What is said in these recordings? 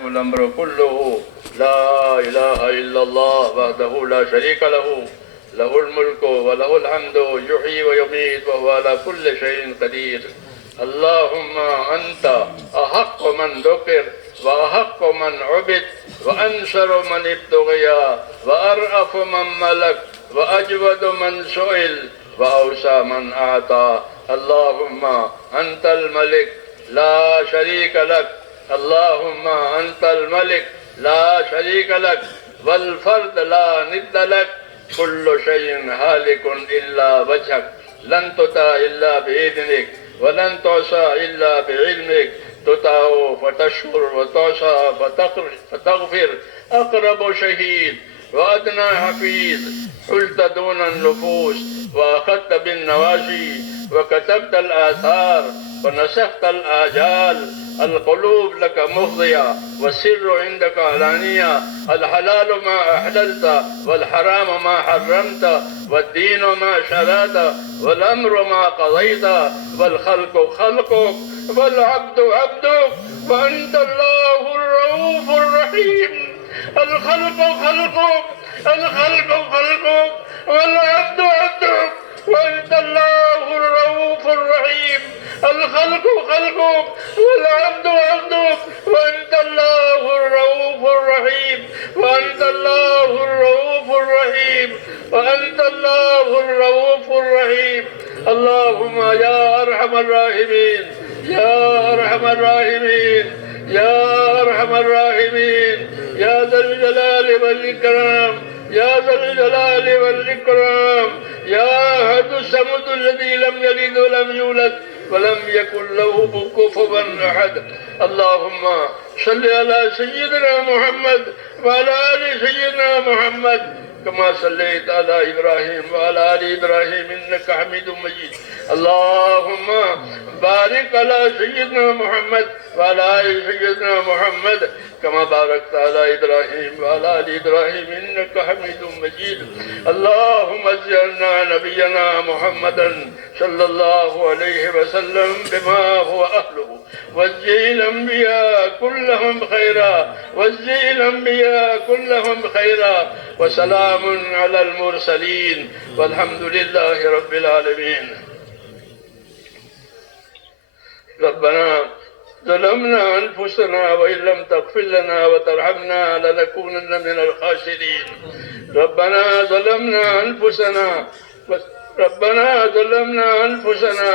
الأمر كله لا إله إلا الله وحده لا شريك له له الملك وله الحمد يحيي ويميت وهو على كل شيء قدير. اللهم أنت أحق من ذكر وأحق من عبد وأنصر من ابتغي وأرأف من ملك وأجود من سئل وأوسع من أعطى. اللهم أنت الملك لا شريك لك. اللهم أنت الملك لا شريك لك والفرد لا ند لك. كل شيء هالك إلا وجهك لن تطاع إلا بإذنك ولن تعصى إلا بعلمك. تطاع فتشكر وتعصى فتغفر. أقرب شهيد وأدنى حفيظ. حلت دون النفوس وأخذت بالنواشي وكتبت الآثار ونسخت الآجال. القلوب لك مفضية والسر عندك علانية. الحلال ما أحللت والحرام ما حرمت والدين ما شرعت والأمر ما قضيت والخلق خلقك والعبد عبدك وأنت الله الرؤوف الرحيم. الخلق خلقك والعبد عبدك وأنت الله الرؤوف الرحيم. الخلق خلقك والعبد عبدك وأنت الله الرؤوف الرحيم. وأنت الله الرؤوف الرحيم. وأنت الله الرؤوف الرحيم. اللهم يا أرحم الراحمين يا أرحم الراحمين يا أرحم الراحمين يا ذا الجلال والإكرام يا ذا الجلال والإكرام يا أحد الصمد الذي لم يلد ولم يولد ولم يكن له كفوا أحد. اللهم صل على سيدنا محمد وعلى آل سيدنا محمد كما صليت على إبراهيم وعلى آل إبراهيم إنك حميد مجيد. اللهم بارك على سيدنا محمد وعلى آل سيدنا محمد كما باركت على إبراهيم وعلى آل إبراهيم إنك حميد مجيد. اللهم اجعلنا نبينا محمدا صلى الله عليه وسلم بما هو أهله واجزي الأنبياء كلهم خيرا واجزي الأنبياء كلهم خيرا. وسلام على المرسلين والحمد لله رب العالمين. ربنا ظلمنا أنفسنا وإن لم تغفر لنا وترحمنا لنكونن من الخاسرين. ربنا ظلمنا أنفسنا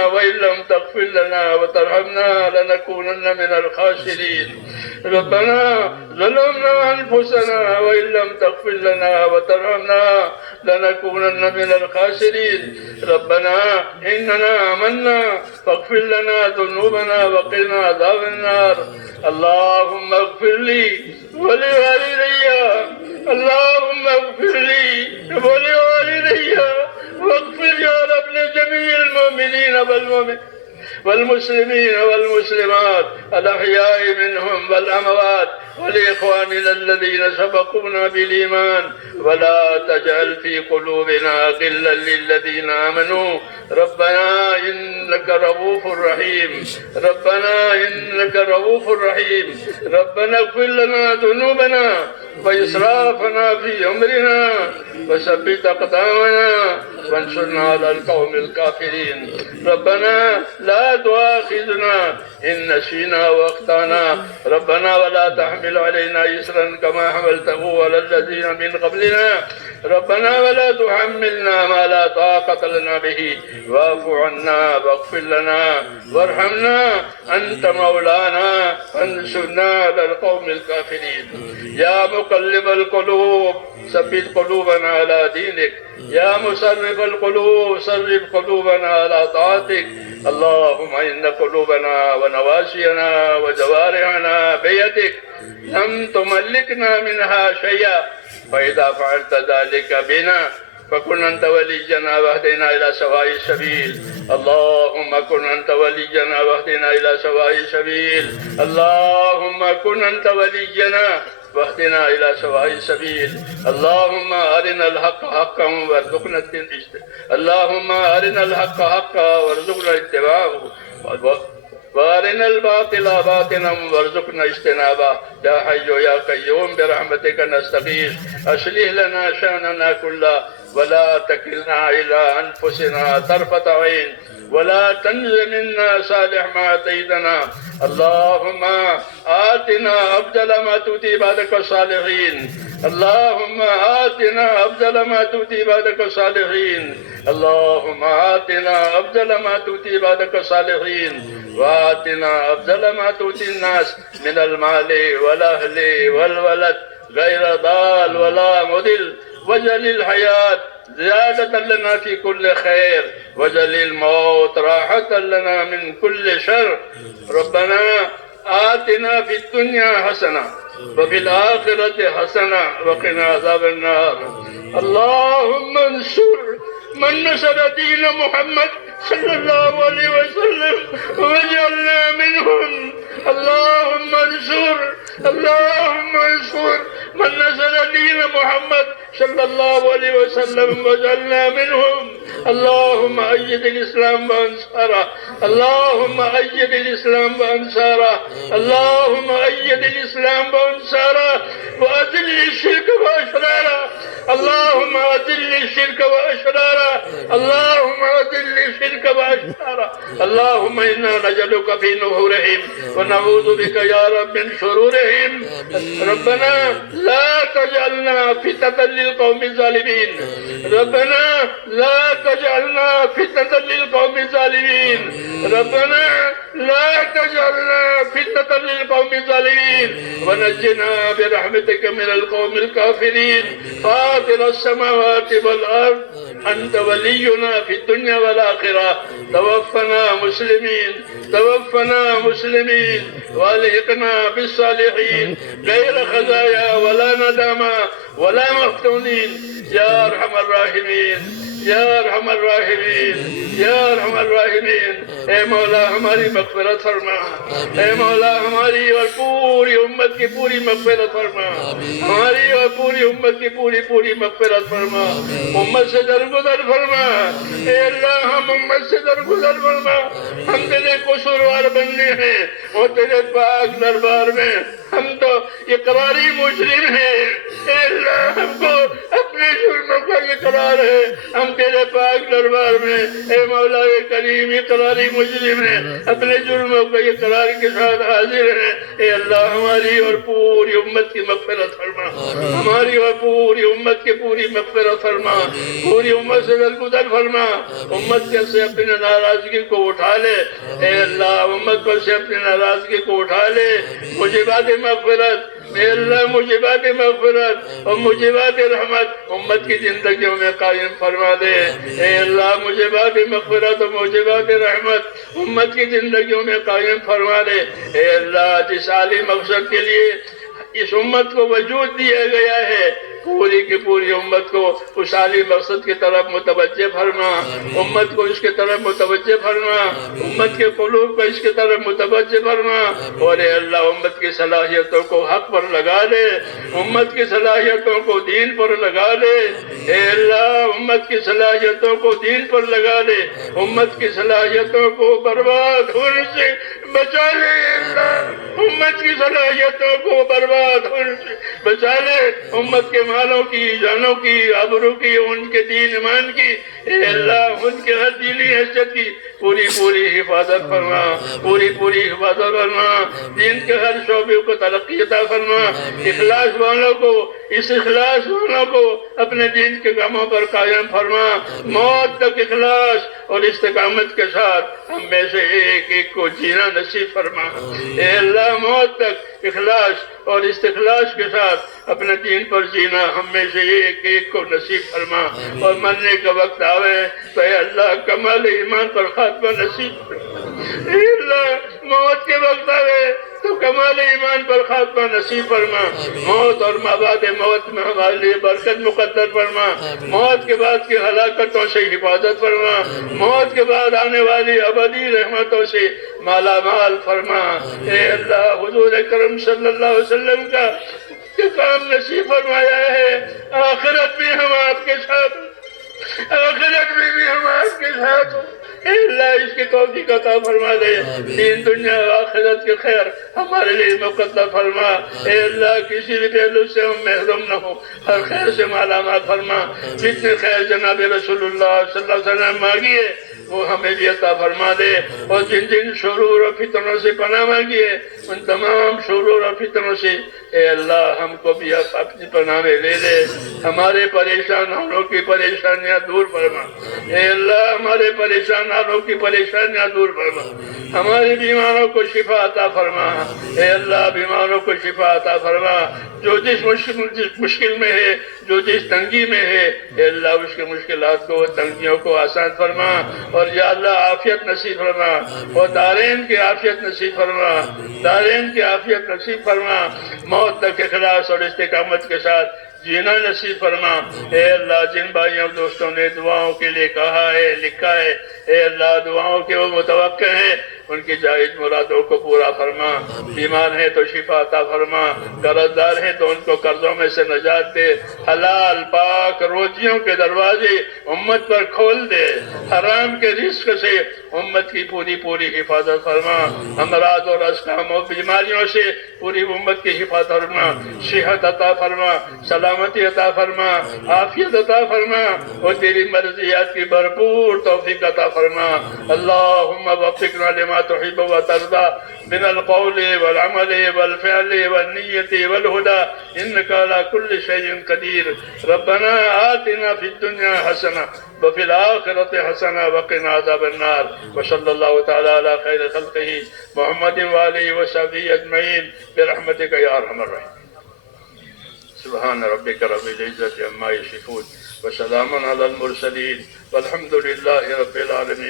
وإن لم تغفر لنا وترحمنا لنكونن من الخاسرين. ربنا ظلمنا أنفسنا وإن لم تغفر لنا وترحمنا لنكونن من الخاسرين. ربنا إننا آمنا فاغفر لنا ذنوبنا وقنا عذاب النار. اللهم اغفر لي ولوالدي. اللهم اغفر لي ولوالدي واغفر يا رب لجميع المؤمنين والمسلمين والمسلمات الأحياء منهم والأموات ولإخواننا الذين سبقونا بالإيمان ولا تجعل في قلوبنا غلا للذين آمنوا. ربنا إنك رؤوف رحيم. ربنا إنك رؤوف رحيم. ربنا اغفر لنا ذنوبنا وإسرافنا في أمرنا وثبت أقدامنا وانصرنا على القوم الكافرين. ربنا لا تؤاخذنا إن نسينا وأخطأنا. ربنا ولا تحمل علينا إصرا كما حملته على الذين من قبلنا. ربنا ولا تحملنا ما لا طاقة لنا به واعف عنا واغفر لنا وارحمنا أنت مولانا فانصرنا على القوم الكافرين. يا مقلب القلوب ثبت قلوبنا على دينك. يا مصرف القلوب صرف قلوبنا على طاعتك. اللهم إن قلوبنا ونواسينا وجوارحنا بيدك لم تملكنا منها شيئا فإذا فعلت ذلك بنا فكن أنت ولينا واهدنا إلى سواء السبيل. اللهم كن أنت ولينا واهدنا إلى سواء السبيل. اللهم كن أنت ولينا واهدنا إلى سواء السبيل. اللهم أرنا الحق حقا وارزقنا اللهم أرنا الحق حقا وارزقنا اتباعه وارنا الباطل باطلا وارزقنا اجتنابه يا حي يا قيوم برحمتك نستغيث أصلح لنا شأننا كله ولا تكلنا إلى أنفسنا طرفة عين ولا تنز منا صالح ما آتيتنا اللهم آتنا أفضل ما تؤتي عبادك الصالحين اللهم آتنا أفضل ما تؤتي عبادك الصالحين اللهم آتنا أفضل ما تؤتي عبادك الصالحين وآتنا أفضل ما تؤتي الناس من المال والأهل والولد غير ضال ولا مضل واجعل الحياة زيادة لنا في كل خير واجعل الموت راحة لنا من كل شر ربنا آتنا في الدنيا حسنة وفي الآخرة حسنة وقنا عذاب النار اللهم انصر من نصر دين محمد صلى الله عليه وسلم واجعلنا منهم اللهم انصر من نصر دين محمد صلى الله عليه وسلم واجعلنا منهم اللهم أيد الإسلام وأنصاره اللهم أيد الإسلام وأنصاره اللهم أيد الإسلام وأنصاره وأذل الشرك وأشراره اللهم أذل الشرك وأشراره اللهم أذل الشرك وأشراره اللهم إنا نجعلك في نحورهم ونعوذ بك يا رب من شرورهم ربنا لا تجعلنا فتنة للقوم الظالمين ربنا لا تجعلنا فتنة للقوم الظالمين ربنا لا تجعلنا فتنة للقوم الظالمين ونجنا برحمتك من القوم الكافرين فاطر السماوات والأرض أنت ولينا في الدنيا والآخرة توفنا مسلمين والحقنا بالصالحين غير خزايا ولا ندامة ولا مفتونين يا أرحم الراحمين یا ارحم الراحمین یا ارحم الراحمین اے مولا ہماری مغفرت فرما اے مولا ہماری اور پوری امت کی پوری مغفرت فرما ہماری اور پوری امت کی پوری مغفرت فرما امت سے درگزر فرما اے اللہ ہم امت سے درگزر فرما ہم تیرے قصوروار بننے ہیں اور تیرے پاک دربار میں ہم تو اقراری مجرم ہیں اے اللہ ہم کو اپنے جرموں کا اقرار ہے ہم تیرے پاک دربار میں اے مولا کریم اقراری مجرم ہیں اپنے جرموں کا اقرار کے ساتھ حاضر ہیں اے اللہ ہماری اور پوری امت کی مغفرت فرما ہماری اور پوری امت کی پوری مغفرت فرما پوری امت سے درگزر فرما امت کے سے اپنے ناراضگی کو اٹھا لے اے اللہ امت پر سے اپنی ناراضگی کو اٹھا لے موجبات مغفرت اے اللہ موجبات مغفرت اور موجبات رحمت امت کی زندگیوں میں قائم فرما دے اے اللہ موجبات مغفرت اور موجبات رحمت امت کی زندگیوں میں قائم فرما دے اے اللہ جس عالی مقصد کے لیے اس امت کو وجود دیا گیا ہے پوری کی پوری امت کو اس عالی مقصد کی طرف متوجہ فرما امت کو اس کی طرف متوجہ فرما امت کے قلوب کو اس کی طرف متوجہ فرما اور اے اللہ امت کی صلاحیتوں کو حق پر لگا دے امت کی صلاحیتوں کو دین پر لگا دے اے اللہ امت کی صلاحیتوں کو دین پر لگا دے امت کی صلاحیتوں کو برباد ہونے سے بچا لے اللہ امت کی صلاحیتوں کو برباد ہونے سے بچا لے امت کے مالوں کی جانوں کی آبرو کی ان کے دین ایمان کی اے اللہ ان کے ہر دینی حیثیت کی پوری حفاظت فرما پوری حفاظت فرما دین کے ہر شعبے کو ترقی عطا فرما اخلاص والوں کو اس اخلاص والوں کو اپنے دین کے کاموں پر قائم فرما موت تک اخلاص اور استقامت کے ساتھ ہم میں سے ایک ایک کو جینا نصیب فرما اے اللہ موت تک اخلاص اور استخلاص کے ساتھ اپنے دین پر جینا ہم میں سے ایک ایک کو نصیب فرما اور مرنے کا وقت آوے تو اے اللہ کمال ایمان پر خاتمہ نصیب فرما اے اللہ موت کے وقت آوے تو کمال ایمان پر خاتمہ نصیب فرما موت اور مابعد موت میں ہمارے لیے برکت مقدر فرما موت کے بعد کی ہلاکتوں سے حفاظت فرما موت کے بعد آنے والی ابدی رحمتوں سے مالا مال فرما اے اللہ حضور اکرم صلی اللہ علیہ وسلم کا کام نصیب فرمایا ہے آخرت میں ہم آپ کے ساتھ آخرت میں بھی ہم آپ کے ساتھ اے اللہ اس کی توفیق عطا فرما دے، دین دنیا و آخرت کے خیر ہمارے لیے مقدر فرما۔ اے اللہ کسی بھی پہلو سے ہم محروم نہ ہو، ہر خیر سے مالا مال فرما۔ جتنے خیر جناب رسول اللہ صلی اللہ علیہ وسلم مانگی ہے وہ ہمیں بھی عطا فرما دے، اور جن جن شرور و فتنوں سے پناہ مانگی ہے ان تمام شرور و فتنوں سے اے اللہ ہم کو بھی اپنی پناہ میں لے لے۔ ہمارے پریشان حالوں کی پریشانیاں دور فرما، اے اللہ ہمارے پریشان حالوں کی پریشانیاں دور فرما، ہمارے بیماروں کو شفا عطا فرما۔ اے اللہ بیماروں کو شفا عطا فرما، جو جس مشکل میں ہے، جو جس تنگی میں ہے، اے اللہ اس کے مشکلات کو تنگیوں کو آسان فرما، اور یا اللہ عافیت نصیب فرما، اور دارین کی عافیت نصیب فرما، دارین کی عافیت نصیب فرما، موت تک اخلاص اور استقامت کے ساتھ جینا نصیب فرما۔ اے اللہ جن بھائیوں دوستوں نے دعاؤں کے لیے کہا ہے لکھا ہے، اے اللہ دعاؤں کے وہ متوقع ہیں، ان کی جائز مرادوں کو پورا فرما، بیمار ہیں تو شفا عطا فرما، قرض دار ہیں تو ان کو قرضوں میں سے نجات دے، حلال پاک روزیوں کے دروازے امت پر کھول دے، حرام کے رزق سے امت کی پوری حفاظت فرما، امراض اور اسقام اور بیماریوں سے پوری امت کی حفاظت فرما، صحت عطا فرما، سلامتی عطا فرما، عافیت عطا فرما، اور تیری مرضیات کی بھرپور توفیق عطا فرما۔ اللہم وفقنا لما تحب وترضى من القول والعمل والفعل والنية والهدى إنك على كل شيء قدير۔ ربنا آتنا في الدنيا حسنة وفي الآخرة حسنة وقنا عذاب النار، وصلى الله تعالى على خير خلقه محمد وآله وصحبه أجمعين برحمتك يا أرحم الراحمين۔ سبحان ربك رب العزة عما يصفون وسلام على المرسلين والحمد لله رب العالمين۔